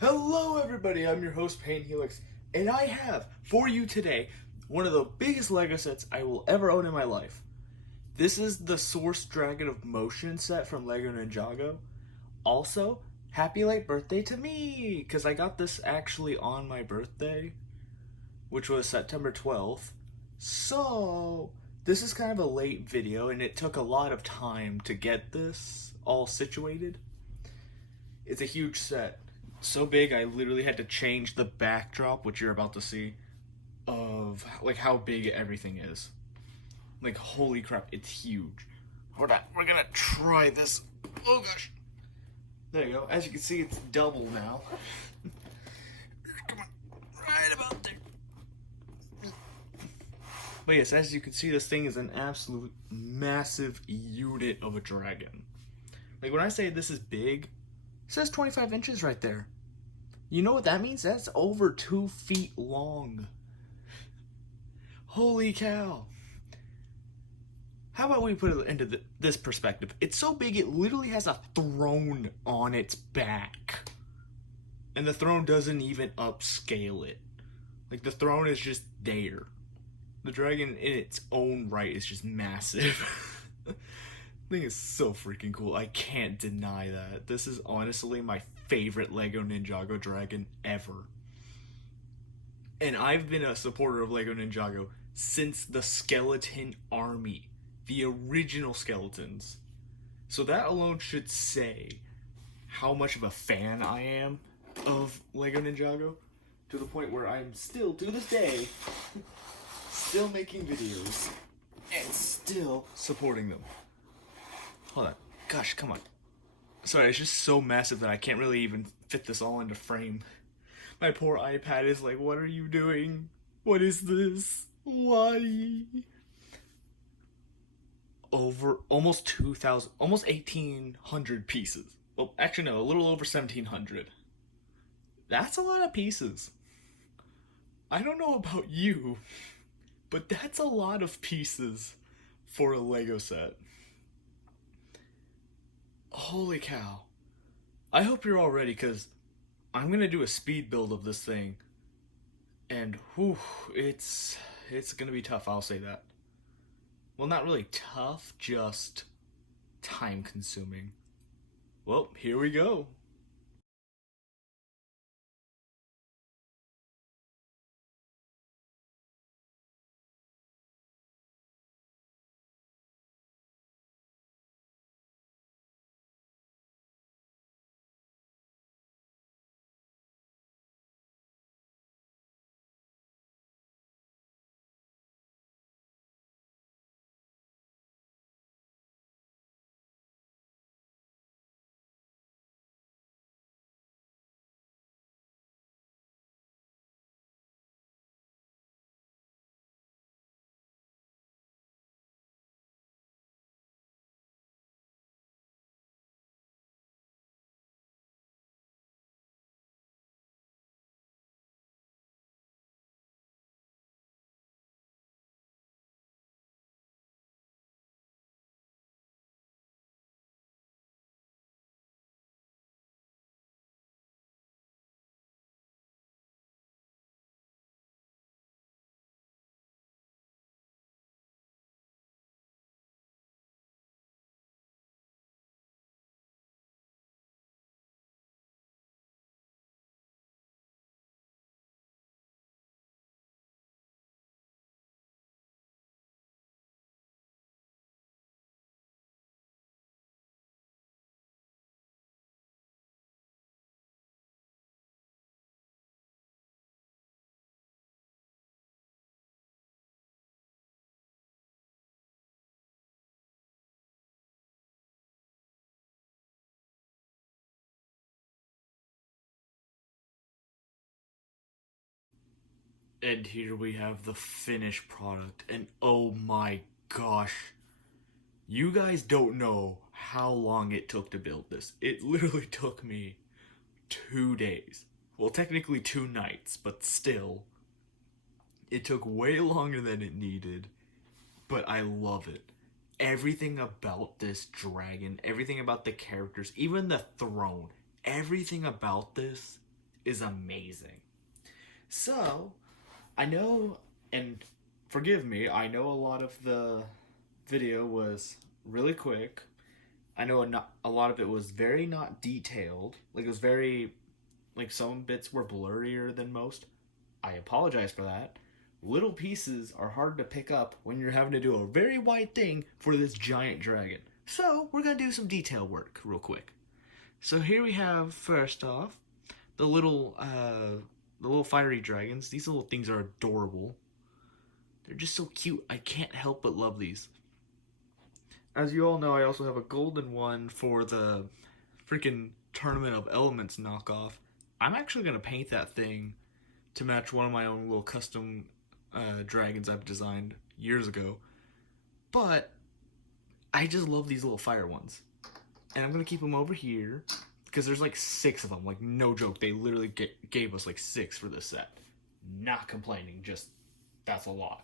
Hello, everybody. I'm your host, Payne Helix, and I have for you today one of the biggest Lego sets I will ever own in my life. This is the Source Dragon of Motion set from Lego Ninjago. Also, happy late birthday to me, because I got this actually on my birthday, which was September 12th. So, this is kind of a late video, and it took a lot of time to get this all situated. It's a huge set. So big, I literally had to change the backdrop, which you're about to see, of like how big everything is. Like, holy crap, it's huge. Hold on, we're gonna try this. Oh gosh. There you go. As you can see, it's double now. Come on, right about there. But yes, as you can see, this thing is an absolute massive unit of a dragon. Like, when I say this is big, it says 25 inches right there. You know what that means? That's over 2 feet long. Holy cow. How about we put it into this perspective? It's so big it literally has a throne on its back. And the throne doesn't even upscale it. Like, the throne is just there. The dragon in its own right is just massive. Thing is so freaking cool. I can't deny that. This is honestly my favorite Lego Ninjago dragon ever. And I've been a supporter of Lego Ninjago since the Skeleton Army, the original skeletons. So that alone should say how much of a fan I am of Lego Ninjago, to the point where I'm still, to this day, still making videos and still supporting them. Hold on. Gosh, come on. Sorry, it's just so massive that I can't really even fit this all into frame. My poor iPad is like, what are you doing? What is this? Why? Over almost 2,000, almost 1,800 pieces. Well, actually, no, a little over 1,700. That's a lot of pieces. I don't know about you, but that's a lot of pieces for a Lego set. Holy cow. I hope you're all ready, because I'm gonna do a speed build of this thing. And whew, it's gonna be tough, I'll say that. Well, not really tough, just time consuming. Well, here we go. And here we have the finished product. And oh my gosh, you guys don't know how long it took to build this. It literally took me 2 days. Well, technically 2 nights, but still. It took way longer than it needed, but I love it. Everything about this dragon, everything about the characters, even the throne, everything about this is amazing. So, I know, and forgive me, I know a lot of the video was really quick. I know a lot of it was very not detailed. Like, it was very, like, some bits were blurrier than most. I apologize for that. Little pieces are hard to pick up when you're having to do a very wide thing for this giant dragon. So, we're going to do some detail work real quick. So here we have, first off, the little fiery dragons. These little things are adorable. They're just so cute. I can't help but love these. As you all know, I also have a golden one for the freaking Tournament of Elements knockoff. I'm actually going to paint that thing to match one of my own little custom dragons I've designed years ago. But I just love these little fire ones. And I'm going to keep them over here because there's like 6 of them. Like, no joke. They literally gave us like 6 for this set. Not complaining, just that's a lot.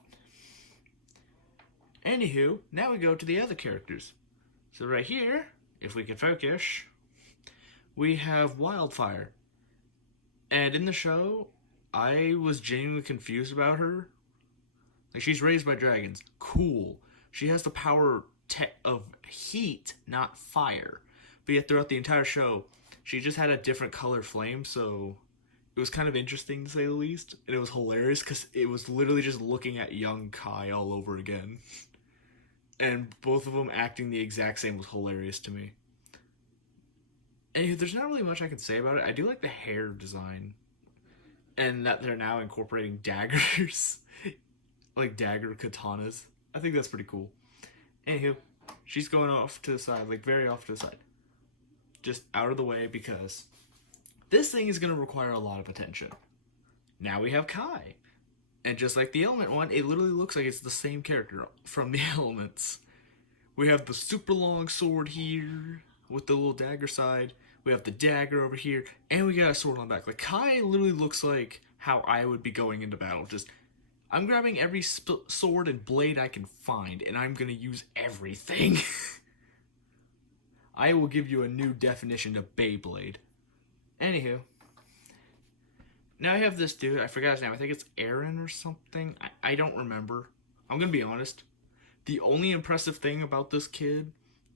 Anywho, now we go to the other characters. So right here, if we can focus, we have Wildfire. And in the show, I was genuinely confused about her. Like, she's raised by dragons. Cool. She has the power of heat, not fire. But yet throughout the entire show, she just had a different color flame, so it was kind of interesting to say the least. And it was hilarious because it was literally just looking at young Kai all over again. And both of them acting the exact same was hilarious to me. And there's not really much I can say about it. I do like the hair design. And that they're now incorporating daggers. Like dagger katanas. I think that's pretty cool. Anywho, she's going off to the side, like very off to the side. Just out of the way because this thing is going to require a lot of attention. Now we have Kai. And just like the Element one, it literally looks like it's the same character from the Elements. We have the super long sword here with the little dagger side. We have the dagger over here. And we got a sword on the back. Like, Kai literally looks like how I would be going into battle. Just, I'm grabbing every sword and blade I can find, and I'm going to use everything. I will give you a new definition of Beyblade. Anywho. Now I have this dude. I forgot his name. I think it's Aaron or something. I don't remember. I'm going to be honest. The only impressive thing about this kid,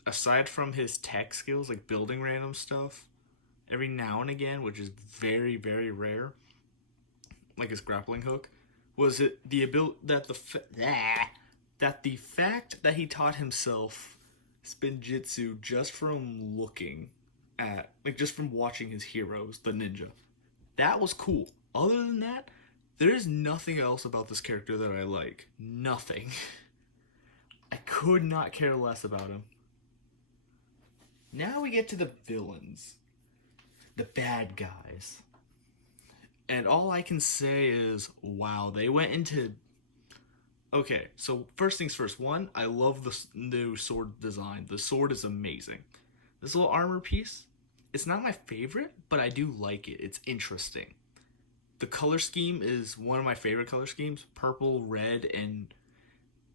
aside from his tech skills, like building random stuff, every now and again, which is very, very rare, like his grappling hook, was it the ability that the fact that he taught himself spinjitzu just from looking at, like, just from watching his heroes, the ninja. That was cool. Other than that, there is nothing else about this character that I like. Nothing. I could not care less about him. Now we get to the villains. The bad guys. And all I can say is, wow, they went into... Okay, so first things first. One, I love the new sword design. The sword is amazing. This little armor piece, it's not my favorite, but I do like it. It's interesting. The color scheme is one of my favorite color schemes. Purple, red, and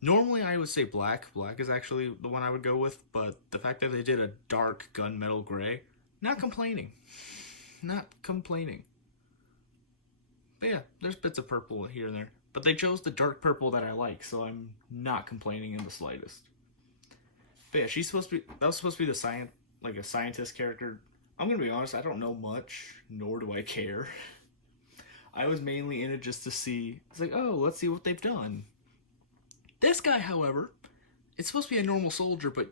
normally I would say black. Black is actually the one I would go with, but the fact that they did a dark gunmetal gray, not complaining. Not complaining. But yeah, there's bits of purple here and there. But they chose the dark purple that I like, so I'm not complaining in the slightest. But yeah, that was supposed to be a scientist character. I'm gonna be honest, I don't know much, nor do I care. I was mainly in it just to see, it's like, oh, let's see what they've done. This guy, however, it's supposed to be a normal soldier, but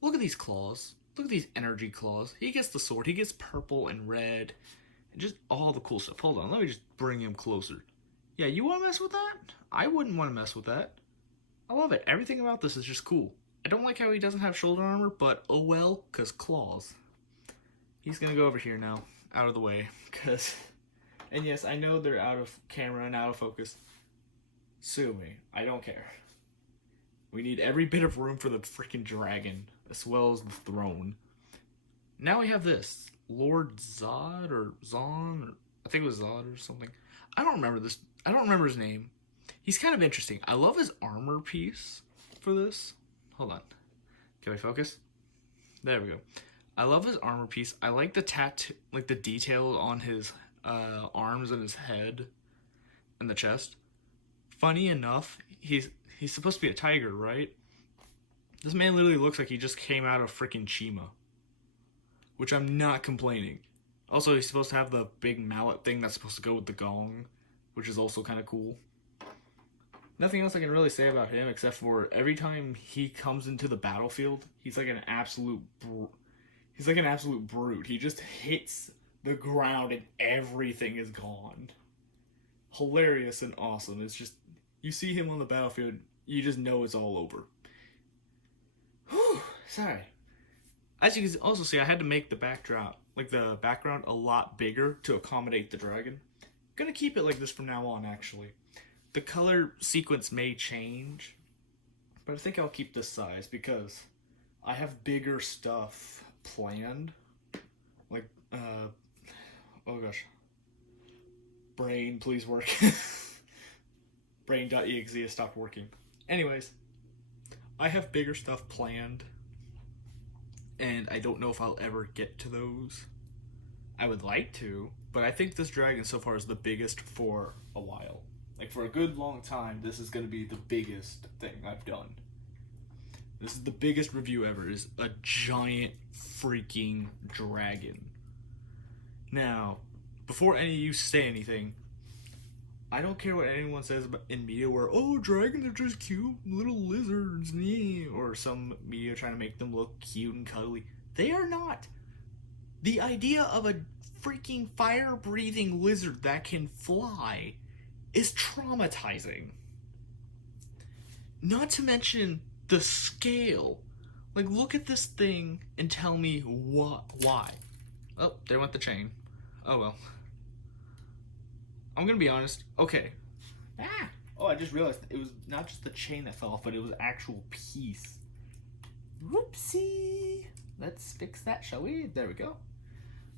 look at these claws. Look at these energy claws. He gets the sword, he gets purple and red, and just all the cool stuff. Hold on, let me just bring him closer. Yeah, you want to mess with that? I wouldn't want to mess with that. I love it. Everything about this is just cool. I don't like how he doesn't have shoulder armor, but oh well, because claws. He's going to go over here now, out of the way, because... And yes, I know they're out of camera and out of focus. Sue me. I don't care. We need every bit of room for the freaking dragon, as well as the throne. Now we have this. Lord Zod, or Zon, or I think it was Zod or something. I don't remember this. I don't remember his name. He's kind of interesting. I love his armor piece for this. Hold on. Can I focus? There we go. I love his armor piece. I like the tattoo, like the detail on his arms and his head and the chest. Funny enough, he's supposed to be a tiger, right? This man literally looks like he just came out of freaking Chima, which I'm not complaining. Also, he's supposed to have the big mallet thing that's supposed to go with the gong, which is also kind of cool. Nothing else I can really say about him except for every time he comes into the battlefield, he's like an absolute brute. He just hits the ground and everything is gone. Hilarious and awesome. It's just, you see him on the battlefield, you just know it's all over. Whew, sorry. As you can also see, I had to make the backdrop, like the background, a lot bigger to accommodate the dragon. I'm gonna keep it like this from now on, actually. The color sequence may change, but I think I'll keep this size because I have bigger stuff planned. Like, oh gosh. Brain, please work. Brain.exe has stopped working. Anyways, I have bigger stuff planned, and I don't know if I'll ever get to those. I would like to, but I think this dragon so far is the biggest for a while. Like, for a good long time, this is going to be the biggest thing I've done. This is the biggest review ever, is a giant freaking dragon. Now, before any of you say anything, I don't care what anyone says about in media where, oh, dragons are just cute little lizards, or some media trying to make them look cute and cuddly. They are not. The idea of a freaking fire-breathing lizard that can fly is traumatizing. Not to mention the scale. Like, look at this thing and tell me why. Oh, there went the chain. Oh well. I'm gonna be honest. Okay. Oh, I just realized it was not just the chain that fell off, but it was actual piece. Whoopsie. Let's fix that, shall we? There we go.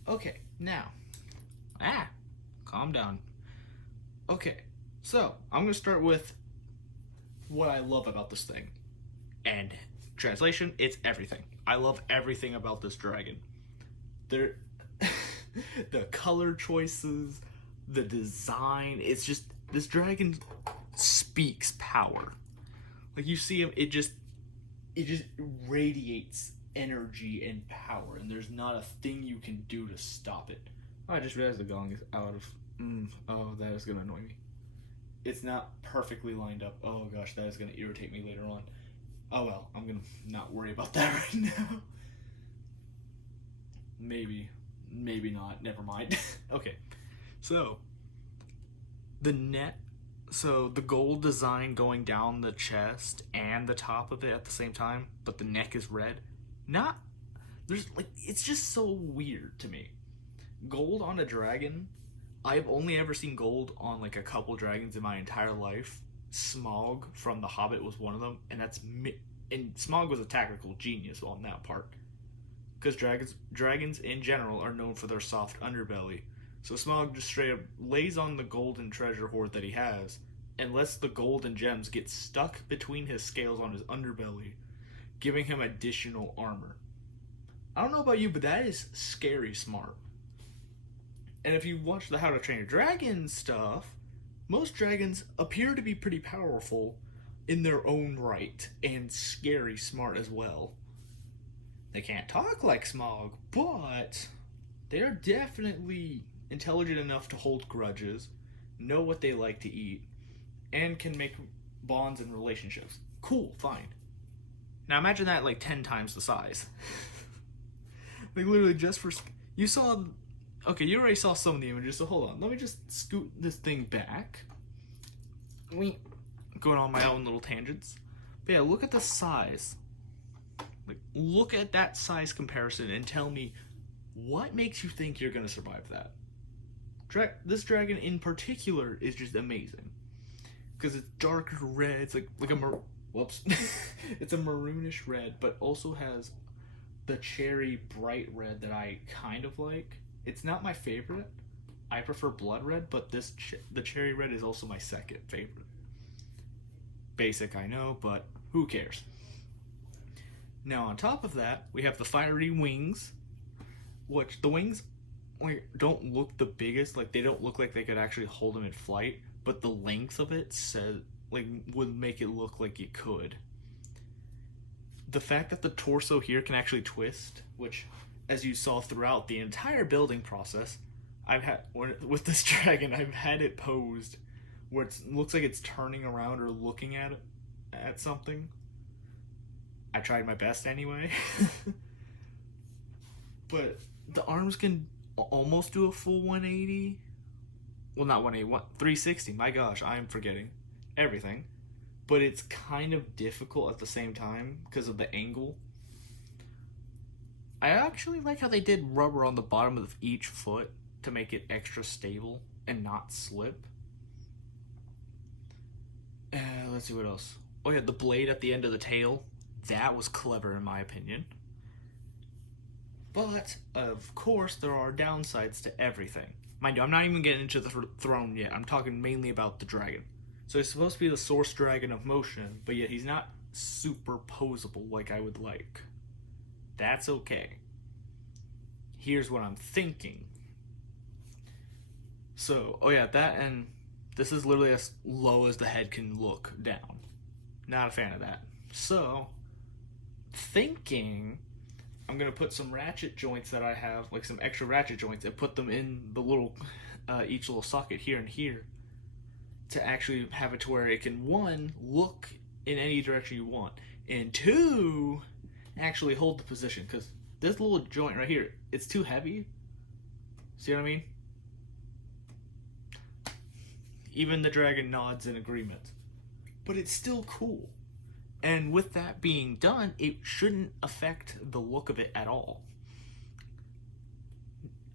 Okay, now. Calm down. Okay, so I'm gonna start with what I love about this thing. And translation, it's everything. I love everything about this dragon. The color choices, the design, it's just, this dragon speaks power. Like, you see him, it just radiates energy and power, and there's not a thing you can do to stop it. Oh, I just realized the gong is out of, oh, that is gonna annoy me. It's not perfectly lined up. Oh gosh, that is gonna irritate me later on. Oh well, I'm gonna not worry about that right now. Maybe not, never mind. Okay, so the gold design going down the chest and the top of it at the same time, but the neck is red. It's just so weird to me. Gold on a dragon, I've only ever seen gold on like a couple dragons in my entire life. Smaug from The Hobbit was one of them, and and Smaug was a tactical genius on that part. Because dragons in general are known for their soft underbelly. So Smaug just straight up lays on the golden treasure hoard that he has and lets the gold and gems get stuck between his scales on his underbelly, giving him additional armor. I don't know about you, but that is scary smart. And if you watch the How to Train a Dragon stuff, most dragons appear to be pretty powerful in their own right, and scary smart as well. They can't talk like Smaug, but they are definitely intelligent enough to hold grudges, know what they like to eat, and can make bonds and relationships. Cool, fine. Now imagine that like 10 times the size. Like, literally just for... You saw... Okay, you already saw some of the images, so hold on. Let me just scoot this thing back. Going on my own little tangents. But yeah, look at the size. Like, look at that size comparison and tell me what makes you think you're going to survive that. This dragon in particular is just amazing. Because it's darker red. It's like a whoops. It's a maroonish red, but also has the cherry bright red that I kind of like. It's not my favorite. I prefer blood red, but the cherry red is also my second favorite. Basic, I know, but who cares? Now on top of that, we have the fiery wings, which the wings like don't look the biggest. Like they don't look like they could actually hold him in flight, but the length of it said like would make it look like it could. The fact that the torso here can actually twist, which, as you saw throughout the entire building process, I've had with this dragon, I've had it posed where it looks like it's turning around or looking at something. I tried my best anyway. But the arms can almost do a full 180. Well, not 180, 360. My gosh, I'm forgetting everything. But it's kind of difficult at the same time because of the angle. I actually like how they did rubber on the bottom of each foot to make it extra stable and not slip. Let's see what else. Oh yeah, the blade at the end of the tail. That was clever in my opinion. But, of course, there are downsides to everything. Mind you, I'm not even getting into the throne yet. I'm talking mainly about the dragon. So he's supposed to be the source dragon of motion, but yet he's not superposable like I would like. That's okay. Here's what I'm thinking. So, oh yeah, that and this is literally as low as the head can look down. Not a fan of that. So, thinking I'm going to put some ratchet joints that I have, like some extra ratchet joints, and put them in the little, each little socket here and here to actually have it to where it can, one, look in any direction you want, and two, actually hold the position, because this little joint right here, it's too heavy. See what I mean? Even the dragon nods in agreement. But it's still cool. And with that being done, it shouldn't affect the look of it at all.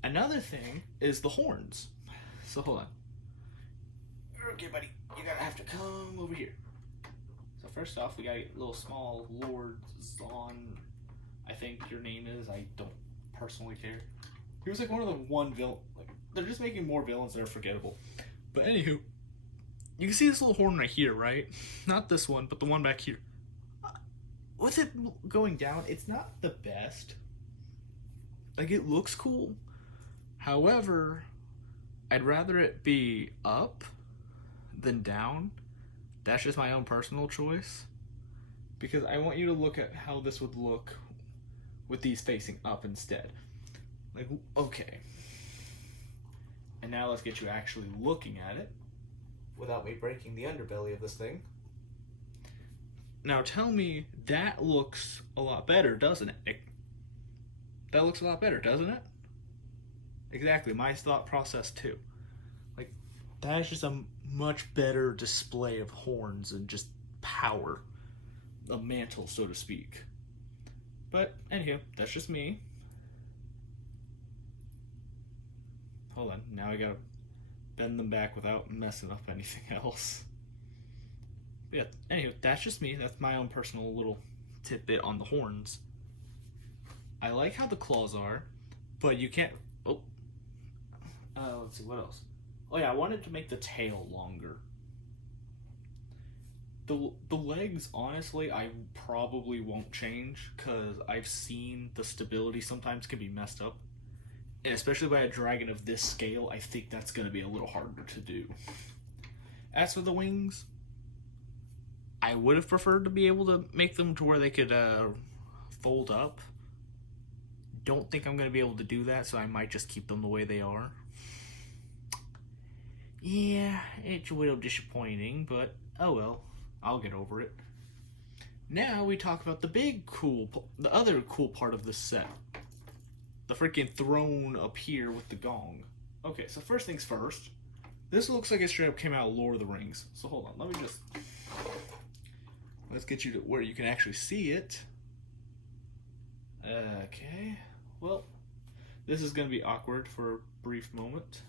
Another thing is the horns. So hold on. Okay, buddy, you're gonna have to come over here. So first off, we got a little small Lord Zon, I think your name is. I don't personally care. He was like one of the one villain. Like they're just making more villains that are forgettable. But anywho, you can see this little horn right here, right? Not this one, but the one back here. With it going down, it's not the best. Like, it looks cool. However, I'd rather it be up than down. That's just my own personal choice. Because I want you to look at how this would look with these facing up instead. Like, okay. And now let's get you actually looking at it without me breaking the underbelly of this thing. Now tell me, that looks a lot better, doesn't it? That looks a lot better, doesn't it? Exactly, my thought process too. Like, that is just a much better display of horns and just power. A mantle, so to speak. But, anywho, that's just me. Hold on, now I gotta bend them back without messing up anything else. Yeah, anyway, that's just me. That's my own personal little tidbit on the horns. I like how the claws are, but you can't... Oh. Let's see, what else? Oh yeah, I wanted to make the tail longer. The legs, honestly, I probably won't change, because I've seen the stability sometimes can be messed up. And especially by a dragon of this scale, I think that's going to be a little harder to do. As for the wings... I would have preferred to be able to make them to where they could fold up. Don't think I'm going to be able to do that, so I might just keep them the way they are. Yeah, it's a little disappointing, but oh well. I'll get over it. Now we talk about the other cool part of this set. The freaking throne up here with the gong. Okay, so first things first. This looks like it straight up came out of Lord of the Rings. So hold on, let me just... Let's get you to where you can actually see it. Okay. Well, this is going to be awkward for a brief moment.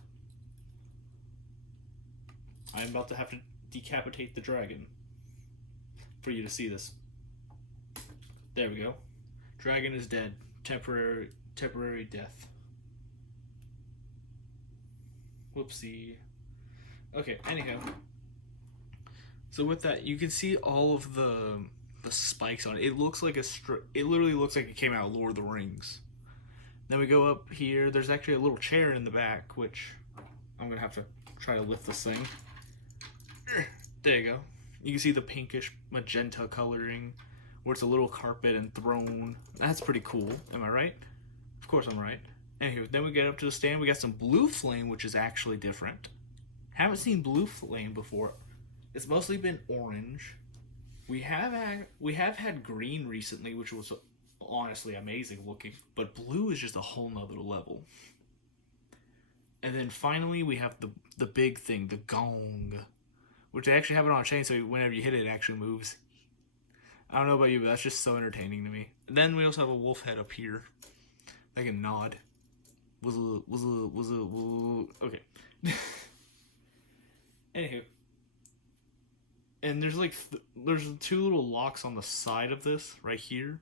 I'm about to have to decapitate the dragon for you to see this. There we go. Dragon is dead. Temporary death. Whoopsie. Okay, anyhow. So with that, you can see all of the spikes on it. It looks like it literally looks like it came out of Lord of the Rings. Then we go up here. There's actually a little chair in the back, which I'm going to have to try to lift this thing. There you go. You can see the pinkish magenta coloring where it's a little carpet and throne. That's pretty cool. Am I right? Of course I'm right. Anywho, then we get up to the stand. We got some blue flame, which is actually different. Haven't seen blue flame before. It's mostly been orange. We have had green recently, which was honestly amazing looking. But blue is just a whole nother level. And then finally we have the big thing, the gong, which they actually have it on a chain, so whenever you hit it, it actually moves. I don't know about you, but that's just so entertaining to me. And then we also have a wolf head up here. I can nod. Okay. Anywho. And there's like, there's two little locks on the side of this, right here.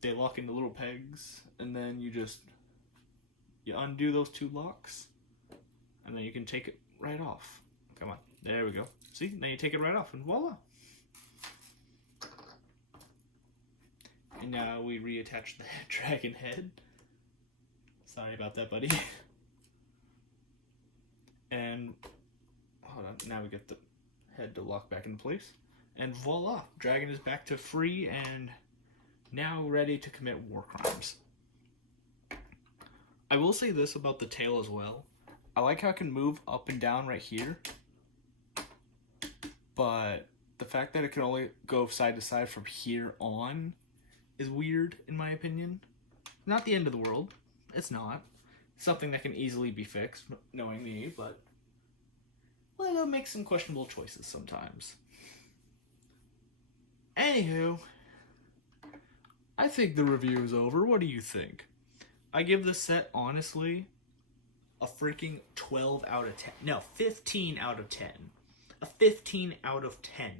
They lock into little pegs, and then you undo those two locks, and then you can take it right off. Come on. There we go. See? Now you take it right off, and voila. And now we reattach the dragon head. Sorry about that, buddy. And hold on. Now we get the head to lock back into place. And voila. Dragon is back to free and now ready to commit war crimes. I will say this about the tail as well. I like how it can move up and down right here. But the fact that it can only go side to side from here on is weird, in my opinion. Not the end of the world. It's not. Something that can easily be fixed, knowing me, but Lego makes some questionable choices sometimes. Anywho, I think the review is over. What do you think? I give this set, honestly, a freaking 12 out of 10. No, 15 out of 10. A 15 out of 10.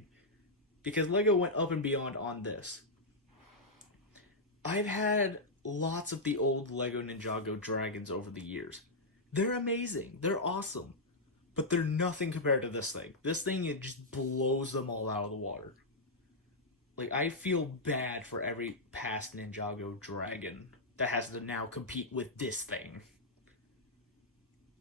Because Lego went up and beyond on this. I've had lots of the old Lego Ninjago dragons over the years. They're amazing. They're awesome. But they're nothing compared to this thing. This thing, it just blows them all out of the water. Like, I feel bad for every past Ninjago dragon that has to now compete with this thing.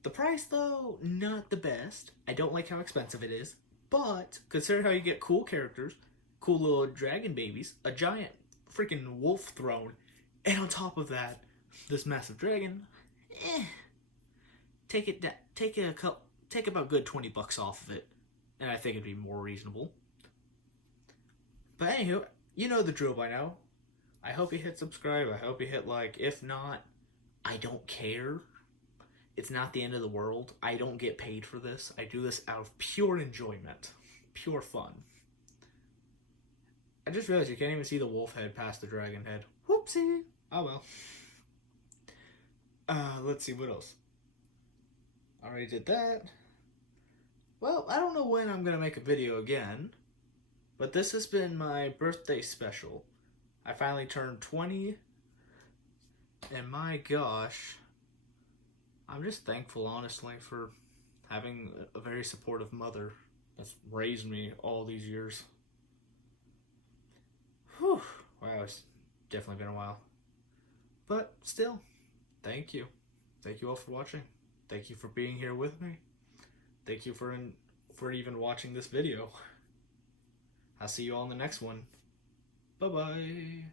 The price, though, not the best. I don't like how expensive it is. But, consider how you get cool characters, cool little dragon babies, a giant freaking wolf throne, and on top of that, this massive dragon. Take about good $20 off of it, and I think it'd be more reasonable. But anywho, you know the drill by now. I hope you hit subscribe. I hope you hit like. If not, I don't care. It's not the end of the world. I don't get paid for this. I do this out of pure enjoyment, pure fun. I just realized you can't even see the wolf head past the dragon head. Whoopsie. Oh well. Let's see what else. Already did that. Well, I don't know when I'm gonna make a video again, but this has been my birthday special. I finally turned 20, and my gosh, I'm just thankful, honestly, for having a very supportive mother that's raised me all these years. Whew. Wow, it's definitely been a while. But still, thank you. Thank you all for watching. Thank you for being here with me. Thank you for even watching this video. I'll see you all in the next one. Bye-bye.